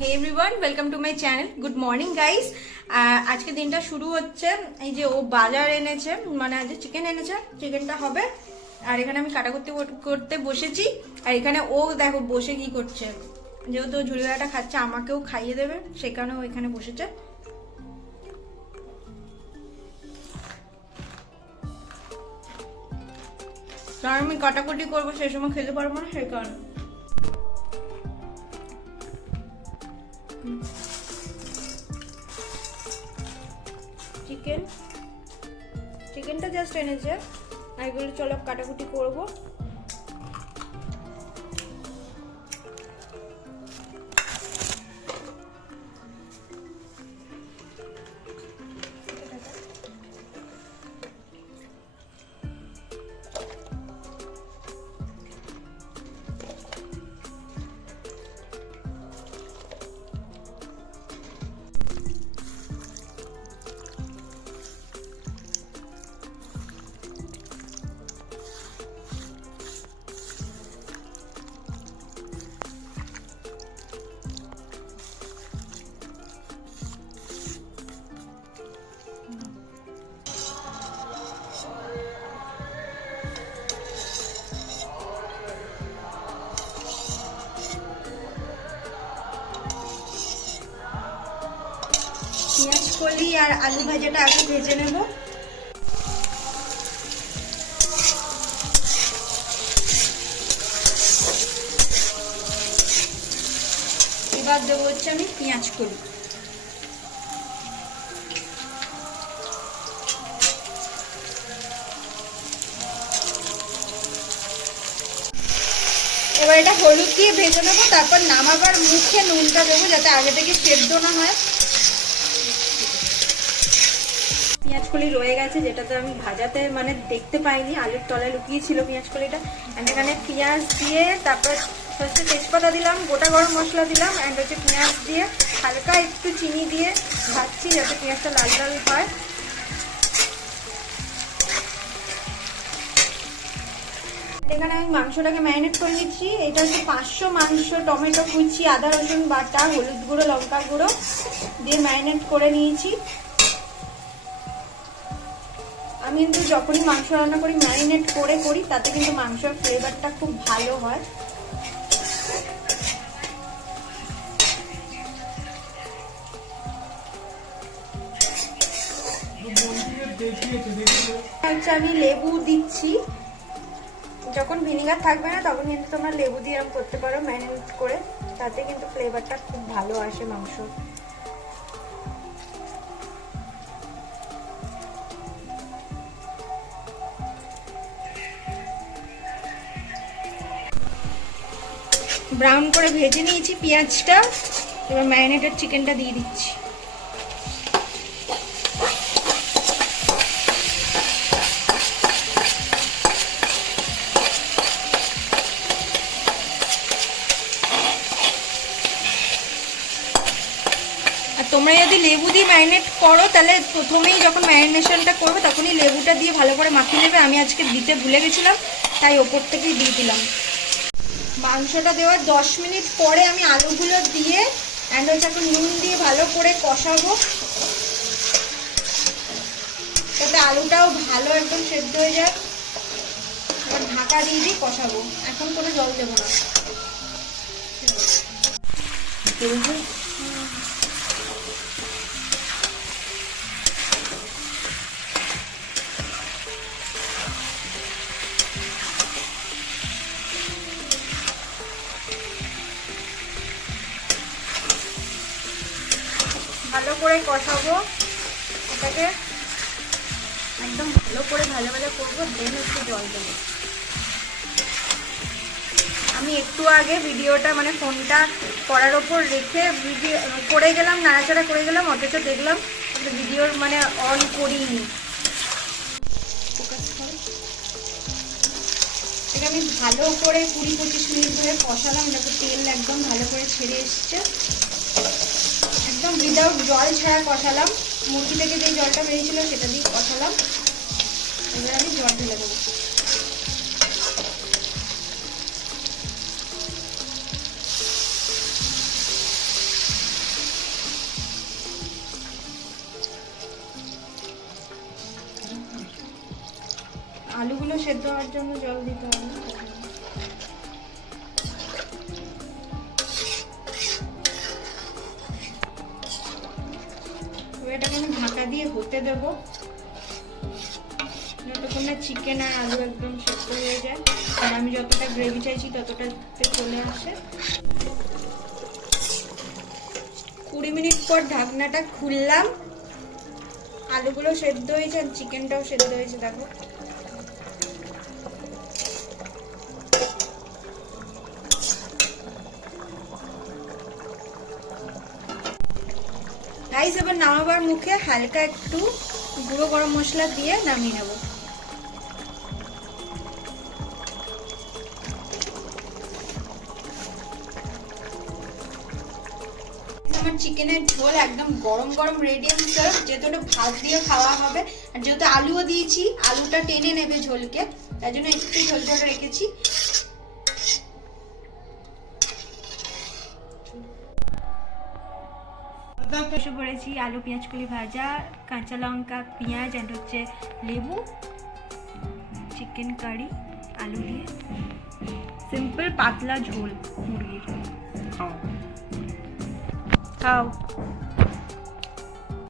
Hey everyone welcome to my channel good morning guys আজকে দিনটা শুরু হচ্ছে এই যে ও বাজার এনেছে মানে আজ চিকেন এনেছে চিকেনটা হবে। আর এখানে আমি কাটাকুটি করতে করতে বসেছি। আর এখানে ও দেখো বসে কি করছে। যেহেতু ঝুড়িগাটা খাচ্ছে, আমাকেও খাইয়ে দেবে সেখানেও এখানে বসেছে। কারণ আমি কাটাকুটি করব সেই সময় খেতে পারব না সেই কারণে। জাস্ট এনেছে। আর এগুলো চলো কাটাকুটি করব। কলি আর আলু ভাজাটা আগে ভেজে নেব। এবার দেবো হচ্ছে আমি পেঁয়াজ কলি এবার এটা হলুদ দিয়ে ভেজে নেব, তারপর নামাবার মুখে নুনটা দেবো যাতে আগে থেকে সেদ্ধ না হয়। পেঁয়াজ কলি রয়ে গেছে, যেটাতে আমি ভাজাতে মানে দেখতে পাইনি, আলুর তলায় লুকিয়ে ছিল পেঁয়াজ কলিটা অ্যান্ড এখানে পেঁয়াজ দিয়ে তারপর হচ্ছে তেজপাতা দিলাম, গোটা গরম মশলা দিলাম অ্যান্ড হচ্ছে পেঁয়াজ দিয়ে হালকা একটু চিনি দিয়ে ভাজছি যাতে পেঁয়াজটা লাল লাল হয়। এখানে আমি মাংসটাকে ম্যারিনেট করে নিচ্ছি। এটা হচ্ছে পাঁচশো মাংস টমেটো কুচি, আদা রসুন বাটা, হলুদ গুঁড়ো, লঙ্কা গুঁড়ো দিয়ে ম্যারিনেট করে নিয়েছি। আমি কিন্তু যখনই মাংস রান্না করি ম্যারিনেট করে করি, তাতে কিন্তু মাংসের ফ্লেভারটা খুব ভালো হয়। আমি লেবু দিচ্ছি। যখন ভিনিগার থাকবে না, তখন কিন্তু তোমরা লেবু দিয়ে করতে পারো ম্যারিনেট করে। তাতে কিন্তু ফ্লেভারটা খুব ভালো আসে মাংস। ব্রাউন করে ভেজে নিয়েছি পেঁয়াজটা। এবার ম্যারিনেটেড চিকেনটা দিয়ে দিচ্ছি। তোমরা যদি লেবু দিয়ে ম্যারিনেট করো, তাহলে প্রথমেই যখন ম্যারিনেশনটা করবে, তখনই লেবুটা দিয়ে ভালো করে মাখিয়ে নেবে। আমি আজকে দিতে ভুলে গেছিলাম, তাই ওপর থেকেই দিয়ে দিলাম। মাংসটা দেওয়ার দশ মিনিট পরে আমি আলুগুলো দিয়ে অ্যান্ড হচ্ছে একটু নুন দিয়ে ভালো করে কষাবো। যাতে আলুটাও ভালো একদম সেদ্ধ হয়ে যায়। এবার ঢাকা দিয়ে দিয়ে কষাবো। এখন কোনো জল দেবো না। করে কষাবো। এটাকে একদম ভালো করে ভালো ভালো করব দেন একটু জল দেবো। আমি একটু আগে ভিডিওটা মানে ফোনটা করার ওপর রেখে ভিডিও করে গেলাম, নাড়াচাড়া করে গেলাম, অথচ দেখলাম ভিডিওর মানে অন করিনি। এটা আমি ভালো করে কুড়ি পঁচিশ মিনিট ধরে কষালাম, যাতে তেল একদম ভালো করে ছেড়ে এসছে। একদম উইদাউট জল ছাড়া কষালাম। মুরগি থেকে যে জলটা বেরিয়েছিল সেটা দিয়ে কষালাম। এবার আমি জল ঢেলে দেবো। আলুগুলো সেদ্ধ হওয়ার জন্য জল দিতে হবে দিয়ে হতে দেব। যতক্ষণ না চিকেন আর আলু একদম সেদ্ধ হয়ে যায়। আর আমি যতটা গ্রেভি চাইছি ততটাতে চলে আসে। কুড়ি মিনিট পর ঢাকনাটা খুললাম। আলুগুলো সেদ্ধ হয়েছে আর চিকেনটাও সেদ্ধ হয়েছে, দেখো। গাইস এবার নামাবার মুখে হালকা একটু গুঁড়ো গরম মশলা দিয়ে নামিয়ে নেব। আমার চিকেনের ঝোল একদম গরম গরম রেডি আমি সার্ভ যেহেতু ওটা ভাত দিয়ে খাওয়া হবে, আর যেহেতু আলুও দিয়েছি, আলুটা টেনে নেবে ঝোলকে তাই জন্য একটু ঝোল ঝোল রেখেছি। বসে পড়েছি আলু পেঁয়াজ কলি ভাজা কাঁচা লঙ্কা পেঁয়াজ আর হচ্ছে লেবু চিকেন কারি আলু দিয়ে। সিম্পল পাতলা ঝোল মুরগির। খাও।